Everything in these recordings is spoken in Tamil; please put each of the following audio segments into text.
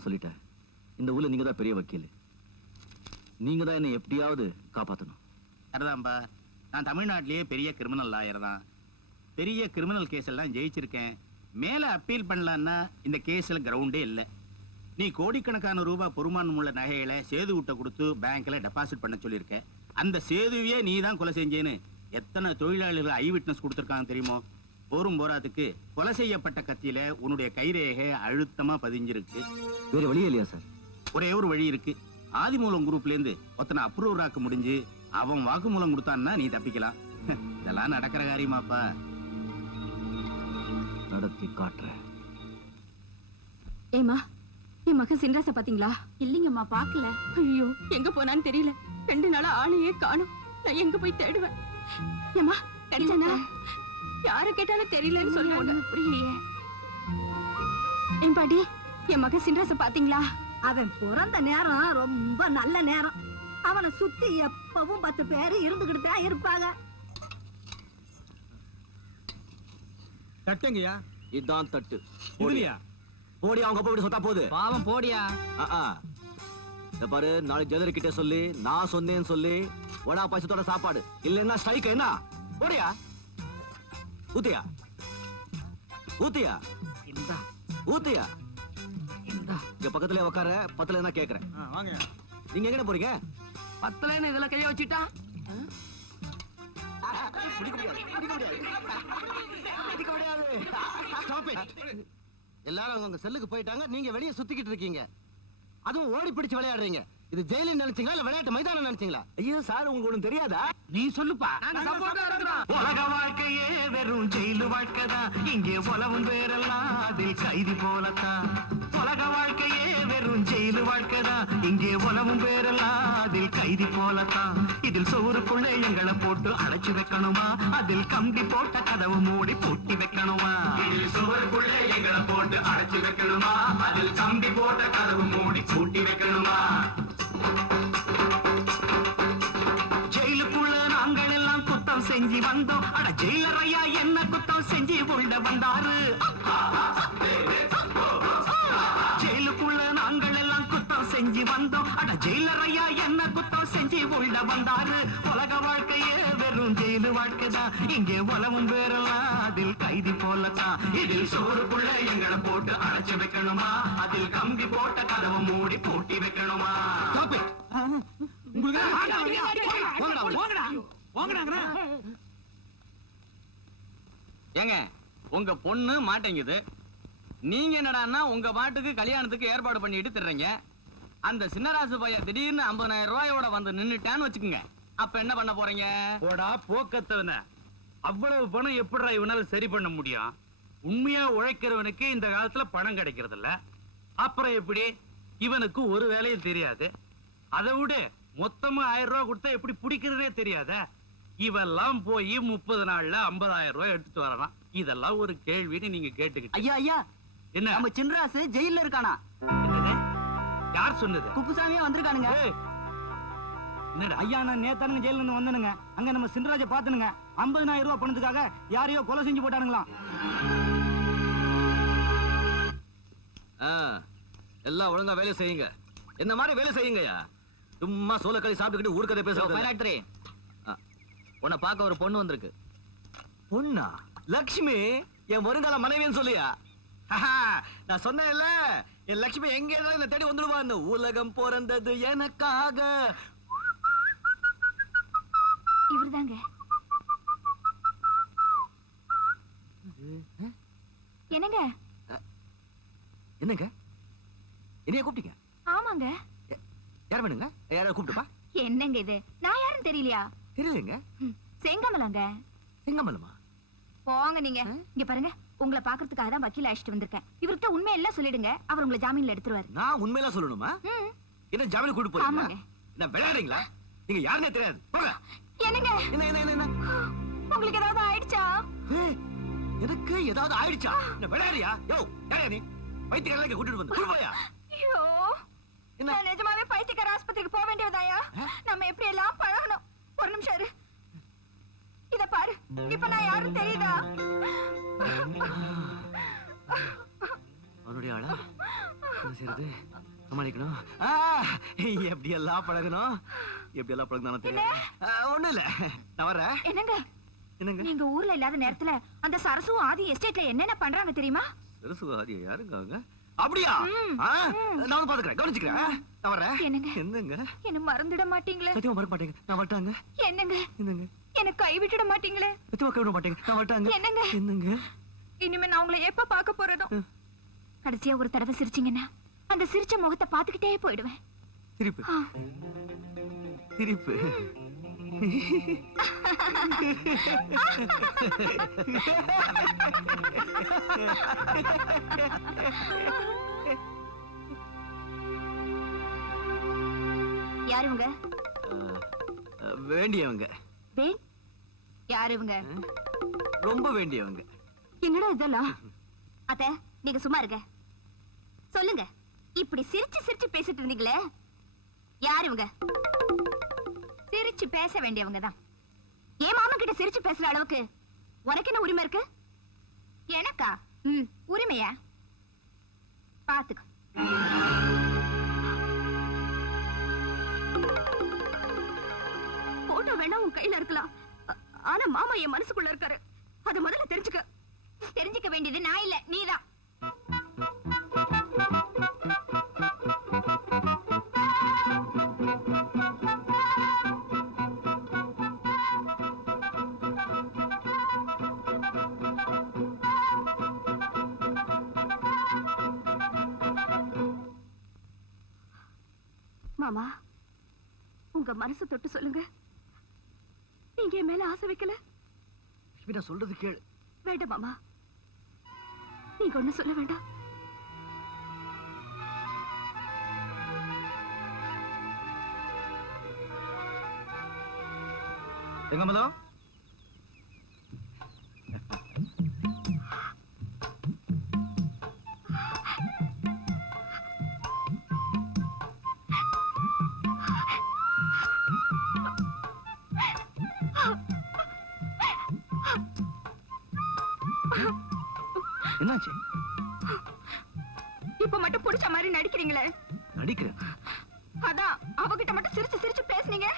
தடவை சொல்லிட்டேன். இந்த ஊர்ல நீங்க தான் பெரிய வக்கீல். நீங்க தான் என்னை எப்படியாவது காப்பாற்றணும் சரிதான்பா நான் தமிழ்நாட்டிலேயே பெரிய கிரிமினல் லாயர் தான். பெரிய கிரிமினல் கேஸ் எல்லாம் ஜெயிச்சிருக்கேன். மேலே அப்பீல் பண்ணலான்னா இந்த கேஸில் கிரவுண்டே இல்லை. நீ கோடிக்கணக்கான ரூபாய் பொறுமானம் உள்ள நகைகளை சேது விட்ட கொடுத்து பேங்க்கில் டெபாசிட் பண்ண சொல்லியிருக்க. அந்த சேதுவையே நீ தான் கொலை செஞ்சேன்னு எத்தனை தொழிலாளிகள் ஐ விட்னஸ் கொடுத்துருக்காங்க தெரியுமோ? போரும் போராத்துக்கு கொலை செய்யப்பட்ட கத்தியில உன்னுடைய கைரேகை அழுத்தமா பதிஞ்சிருக்கு. வேற வழியே இல்லையா சார்? ஒரே ஒரு வழி இருக்கு. ஆதிமூலம் குரூப்ல இருந்து ஒருத்தனை அப்ரூவ் ஆக்க முடிஞ்சு அவன் வாக்குமூலம் கொடுத்தான்னா நீ தப்பிக்கலாம். இதெல்லாம் நடக்கிற காரியமாப்பா. நடத்தி காட்டுறேன். ஏமா என் மகன் சின்ராச பாத்தீங்களா இல்லைங்கம்மா பாக்கல ஐயோ எங்க போனான்னு தெரியல. ரெண்டு நாளா ஆளையே காணும். நான் எங்க போய் தேடுவேன்? ஏமா கிடைச்சானா யார கேட்டாலும் தெரியலன்னு சொல்லுவாங்க. புரியலையே. என் பாட்டி என் மகன் சின்ராச பாத்தீங்களா அவன் பிறந்த நேரம் ரொம்ப நல்ல நேரம். அவனை சுத்தி எப்பவும் பத்து பேர் இருந்துகிட்டு தான் இருப்பாங்க. தட்டுங்கய்யா. இதான் தட்டு. இதுலயா? போடி அவங்க போய் சொத்தா போகுது? பாவம் போடியா. இத பாரு நாளைக்கு ஜெதர் கிட்ட சொல்லி நான் சொன்னேன்னு சொல்லி. வடா பைசத்தோட சாப்பாடு. இல்லைன்னா ஸ்ட்ரைக் என்ன? போடியா? ஊத்தியா? ஊத்தியா? இந்தா. ஊத்தியா? இந்தா. இங்க பக்கத்துல உட்கார பத்துல என்ன கேக்குறேன். வாங்க. நீங்க எங்க போறீங்க? பத்தலைன்னு இதுல கைய வச்சுட்டா? எல்லாரும் உங்க செல்லுக்கு போயிட்டாங்க. நீங்க வெளியே சுத்திக்கிட்டு இருக்கீங்க. அதுவும் ஓடி பிடிச்சு விளையாடுறீங்க. இது ஜெயிலில் நினைச்சீங்களா? இல்ல விளையாட்டு மைதானம் நினைச்சீங்களா? ஐயோ சார் உங்களுக்கு ஒண்ணும் தெரியாதா? நீ சொல்லுப்பா. உலக வாழ்க்கையே வெறும் ஜெயிலு வாழ்க்கைதான் இங்கே உலவும் பேரெல்லாம் அதில் கைதி போலத்தான். உலக வாழ்க்கையே வெறும் ஜெயிலு வாழ்க்கைதான் இங்கே உலவும் பேரெல்லாம் அதில் கைதி போலத்தான் இதில் சோறுக்குள்ளே எங்களை போட்டு அடைச்சு வைக்கணுமா? அதில் கம்பி போட்ட கதவு மூடி பூட்டி வைக்கணுமா? இதில் சோறுக்குள்ளே எங்களை போட்டு அடைச்சு வைக்கணுமா? அதில் கம்பி போட்ட கதவு மூடி பூட்டி வைக்கணுமா? செஞ்சு வந்தோம். அட ஜெயிலர் ஐயா என்ன குத்தம் செஞ்சு உள்ள வந்தாரு? செஞ்சு வந்தோம். அட ஜெயிலர் ஐயா என்ன குத்தம் செஞ்சு உள்ள வந்தாரு? உலக வாழ்க்கையே வெறும் ஜெயிலு வாழ்க்கைதான் இங்கே உலவும் பேரெல்லாம் அதில் கைதி போலத்தான். இதில் சோறுக்குள்ள எங்களை போட்டு அடைச்சு வைக்கணுமா? அதில் கம்பி போட்ட கதவை மூடி பூட்டி வைக்கணுமா? ஏங்க உங்க பொண்ணு மாட்டேங்குது. நீங்க என்னடான்னா உங்க பாட்டுக்கு கல்யாணத்துக்கு ஏற்பாடு பண்ணிட்டு திர்றீங்க. அந்த சின்னராசு பையன் திடீர்னு 50000 ரூபாயோட வந்து நின்னுட்டான்னு வச்சுக்கோங்க. அப்ப என்ன பண்ண போறீங்க? போடா போக்கத்தவன. அவ்வளவு பணம் எப்படிடா இவனால சரி பண்ண முடியும்? உண்மையா உழைக்கிறவனுக்கு இந்த காலத்துல பணம் கிடைக்கிறது இல்ல அப்புறம் எப்படி? இவனுக்கு ஒரு வேலையும் தெரியாது. அதை விட மொத்தமா ஆயிரம் ரூபாய் கொடுத்தா எப்படி பிடிக்கிறதுனே தெரியாத. இவெல்லாம் போய் முப்பது நாள்ல 50000 ரூபாய் எடுத்துட்டு வரலாம். இதெல்லாம் ஒரு கேள்வின்னு நீங்க கேட்டுக்கிட்டு ஐயா ஐயா. என்ன? நம்ம சின்ராசு ஜெயில்ல இருக்கானா? யார் சொன்னது? குப்புசாமியா வந்திருக்கானுங்க. என்னடா? ஐயா நான் நேத்தானுங்க ஜெயில இருந்து வந்தனுங்க. அங்க நம்ம சின்ராஜ பாத்தனுங்க ஐம்பதனாயிரம் ரூபாய் பணத்துக்காக யாரையோ கொலை செஞ்சு போட்டானுங்களாம். எல்லாம் ஒழுங்கா வேலை செய்யுங்க. என்ன மாதிரி வேலை செய்யுங்கய்யா? சும்மா சோளக்களி சாப்பிட்டுக்கிட்டு ஊர்க்கதை பேசுறது. உன்னை பார்க்க ஒரு பொண்ணு வந்திருக்கு. பொண்ணா? லக்ஷ்மி என் வருங்கால மனைவின்னு சொல்லியா? நான் சொன்னேன்ல என் லக்ஷ்மி எங்க இருந்தாலும் என்னை தேடி வந்துடுவான்னு உலகம் பிறந்தது எனக்காக. இவர்தாங்க. என்னங்க? என்னங்க? என்னைய கூப்பிட்டீங்க? ஆமாங்க. யார் வேணுங்க? யாரை கூப்பிட்டுப்பா? என்னங்க இது? நான் யாருன்னு தெரியலையா? தெரியலங்க. செங்கமலங்க. செங்கமல்லமா போங்க நீங்க. இங்க பாருங்க. உங்களை பாக்குறதுக்காக தான் வக்கீல் அழைச்சிட்டு வந்திருக்கேன். இவர்கிட்ட உண்மை எல்லாம் சொல்லிடுங்க. அவர் உங்களை ஜாமீன்ல எடுத்துருவாரு. நான் உண்மையெல்லாம் சொல்லணுமா? என்ன ஜாமீன் கூட்டு போறீங்களா. என்ன விளையாடுறீங்களா? நீங்க யாருன்னே தெரியாது. போங்க. என்னங்க? என்ன என்ன என்ன உங்களுக்கு ஏதாவது ஆயிடுச்சா? எனக்கு ஏதாவது ஆயிடுச்சா? என்ன விளையாடுறியா? யோ யாரையா நீ? வைத்தியர்லாம் கூட்டிட்டு வந்து. போயா? ஐயோ? நான் நிஜமாவே பைத்தியக்கார ஆஸ்பத்திரிக்கு போக வேண்டியதாயா நம்ம எப்படி எல்லாம் பழகணும்? ஒரு நிமிஷம் இரு. இத பாரு. இப்ப நான் யாரும் தெரியுதா? அவனுடைய ஆளா? செய்யறது சமாளிக்கணும். எப்படி எல்லாம் பழகணும்? எப்படி எல்லாம் பழகணும் தெரியாது ஒண்ணும் இல்ல. நான் வர்றேன். என்னங்க? என்னங்க? நீங்க ஊர்ல இல்லாத நேரத்துல அந்த சரசும் ஆதி எஸ்டேட்ல என்னென்ன பண்றாங்க தெரியுமா? யாருங்க அவங்க? அப்படியா? நான் பாத்துக்கிறேன். கவனிச்சுக்கிறேன். நான் வர்றேன். என்னங்க? என்னங்க? என்ன மறந்துட மாட்டீங்களே. சத்தியமா மறக்க மாட்டேங்க. நான் வரட்டாங்க. என்னங்க? என்னங்க? என்ன கை விட்டுட மாட்டீங்களே? சத்தியமா கைவிட மாட்டேங்க? நான் வரட்டாங்க என்னங்க? என்னங்க? இனிமே நான் உங்களை எப்ப பார்க்க போறதோ கடைசியா ஒரு தடவை சிரிச்சீங்கன்னா அந்த சிரிச்ச முகத்தை பாத்துக்கிட்டே போயிடுவேன். சிரிப்பு. சிரிப்பு. யாரு இவங்க? அஹ், வேண்டியவங்க. யாரு இவங்க? ரொம்ப வேண்டியவங்க. என்னடா இதெல்லாம்? அத்த நீங்க சும்மா இருங்க. சொல்லுங்க. இப்படி சிரிச்சு சிரிச்சு பேசிட்டு இருந்தீங்களே? யார் இவங்க? சிரிச்சு பேச வேண்டியவங்க தான். என் மாமா கிட்ட சிரிச்சு பேசுற அளவுக்கு உனக்கு என்ன உரிமை இருக்கு? எனக்கா? ம் உரிமையா? பாத்துக்க. போட்டோ வேணா உன் கையில இருக்கலாம். ஆனா மாமா என் மனசுக்குள்ள இருக்காரு. அத முதல்ல தெரிஞ்சுக்க. தெரிஞ்சுக்க வேண்டியது நான் இல்ல நீதான். மாமா உங்க மனசு தொட்டு சொல்லுங்க. நீங்க என் மேல ஆசை வைக்கல? நான் சொல்றது கேளு. வேண்டாம் மாமா. நீங்க ஒண்ணு சொல்ல வேண்டாம். எங்கம்மதம் என்னாச்சு? இப்ப மட்டும் புடிச்ச மாதிரி நடிக்கிறீங்களே? நடிக்கிறேன். அதான் அவகிட்ட மட்டும் சிரிச்சு சிரிச்சு பேசுனீங்க.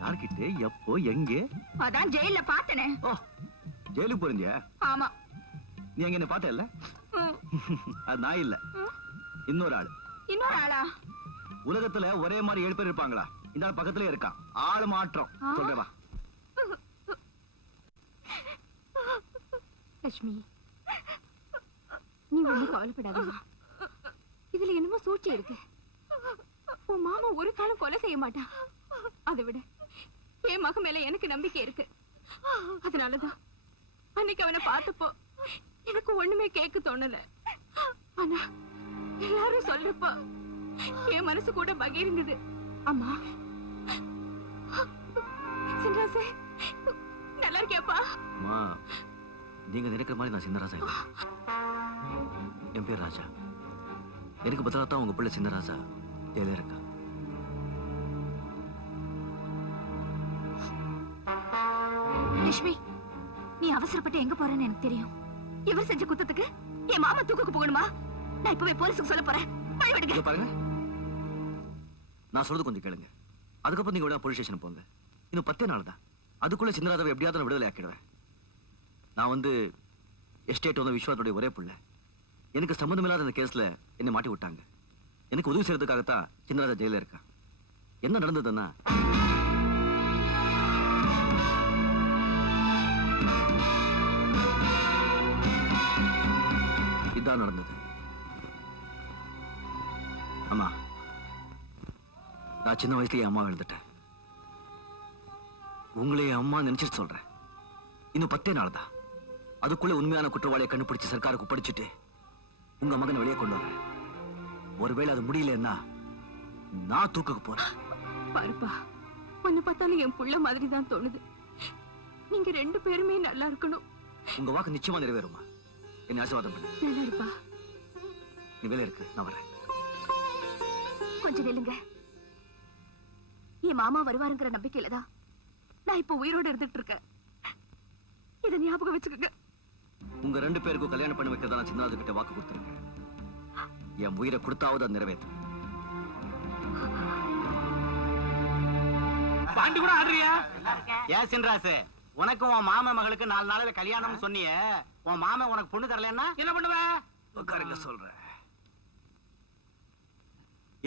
யார்கிட்ட எப்போ எங்க? அதான் ஜெயில பார்த்தனே. ஓ ஜெயிலுக்கு போறீங்க ஆமா. நீ எங்க என்ன பார்த்த இல்ல? ம், அது நான் இல்ல. இன்னொரு ஆளு. இன்னொரு ஆளா? உலகத்துல ஒரே மாதிரி ஏழு பேர் இருப்பாங்களா? இந்த ஆள் பக்கத்துல இருக்கான். ஆள் மாற்றம். ஆ. சொல்றேன் வா லட்சுமி. நீ ஒண்ணும் கவலைப்படாதீங்க. இதுல என்னமோ சூழ்ச்சி இருக்கு. உன் மாமா ஒரு காலம் கொலை செய்ய மாட்டான். அதை விட. என் மக மேல எனக்கு நம்பிக்கை இருக்கு. அதனாலதான் அன்னைக்கு அவனை பார்த்தப்போ எனக்கு ஒண்ணுமே கேட்க தோணல. ஆனா எல்லாரும் சொல்றப்போ என் மனசு கூட பகிர்ந்தது அம்மா. சின்ராசே நல்லா இருக்கியாப்பா? நீங்க நினைக்கிற மாதிரி நான் சின்னராசா இல்லை. என் பேர் ராஜா. எனக்கு பதிலாக தான் உங்க பிள்ளை சின்னராசா ஜெயில இருக்கா லட்சுமி நீ அவசரப்பட்டு எங்க போறேன்னு எனக்கு தெரியும். இவர் செஞ்ச குத்தத்துக்கு என் மாமா தூக்குக்கு போகணுமா? நான் இப்பவே போலீஸுக்கு சொல்ல போறேன். பாருங்க. நான் சொல்றது கொஞ்சம் கேளுங்க. அதுக்கப்புறம் நீங்க உடனே போலீஸ் ஸ்டேஷன் போங்க. இன்னும் பத்தே நாள் தான் அதுக்குள்ள சின்னராஜாவை எப்படியாவது நான் விடுதலை ஆக்கிடுவேன். நான் வந்து எஸ்டேட் வந்து விஸ்வாத்துடைய ஒரே பிள்ளை. எனக்கு சம்மந்தம் இல்லாத அந்த கேஸ்ல என்னை மாட்டி விட்டாங்க. எனக்கு உதவி செய்யறதுக்காகத்தான் சின்னராஜா ஜெயிலில் இருக்கா என்ன நடந்ததுன்னா இதான் நடந்தது. அம்மா நான் சின்ன வயசுல அம்மா எழுந்துட்டேன் உங்களை என் அம்மா நினைச்சிட்டு சொல்றேன். இன்னும் பத்தே நாள் தான் அதுக்குள்ள உண்மையான குற்றவாளியை கண்டுபிடிச்சு சர்க்காருக்கு படிச்சுட்டு உங்க மகனை வெளியே கொண்டு வரேன். ஒருவேளை அது முடியலன்னா நான் தூக்குக்கு போறேன். பாருப்பா உன்னை பார்த்தாலும் என் புள்ள மாதிரி தான் தோணுது. நீங்க ரெண்டு பேருமே நல்லா இருக்கணும். உங்க வாக்கு நிச்சயமா நிறைவேறுமா என்ன ஆசீர்வாதம் பண்ணு. நல்லா இருப்பா நீ வேலை இருக்கு நான் வரேன். கொஞ்சம் நில்லுங்க. என் மாமா வருவாருங்கிற நம்பிக்கையில தான் நான் இப்ப உயிரோட இருந்துட்டு இருக்கேன். இத ஞாபகம் வச்சுக்கோங்க. உங்க ரெண்டு பேருக்கும் கல்யாணம் பண்ணி வைக்கிறதா நான் சின்னராஜு கிட்ட வாக்கு கொடுத்துருக்கேன் என் உயிரை கொடுத்தாவது அதை நிறைவேற்று பாண்டி கூட ஆடுறியா? ஏன் சின்ராசு? உனக்கும் உன் மாமன் மகளுக்கு நாலு நாளையில கல்யாணம்னு சொன்னியே. உன் மாமன் உனக்கு பொண்ணு தரலன்னா? என்ன பண்ணுவ? உட்காருங்க சொல்றேன்.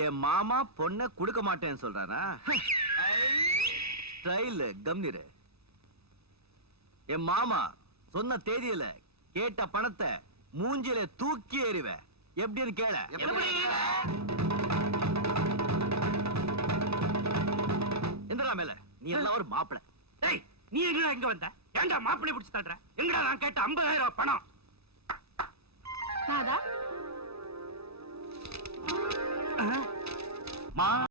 என் மாமா பொண்ண கொடுக்க மாட்டேன்னு சொல்றானா ஸ்டைல் கம்னிரு. என் மாமா சொன்ன தேதியில கேட்ட பணத்தை மூஞ்சில தூக்கி எறிவ. எப்படின்னு கேள? எந்திரா மேல. நீ எல்லாம் ஒரு மாப்பிள. டேய் நீ எங்கடா இங்க வந்த? ஏன்டா மாப்பிள்ளை பிடிச்சு தள்ளுற? எங்கடா நான் கேட்ட 50000 ரூபாய் பணம்? மா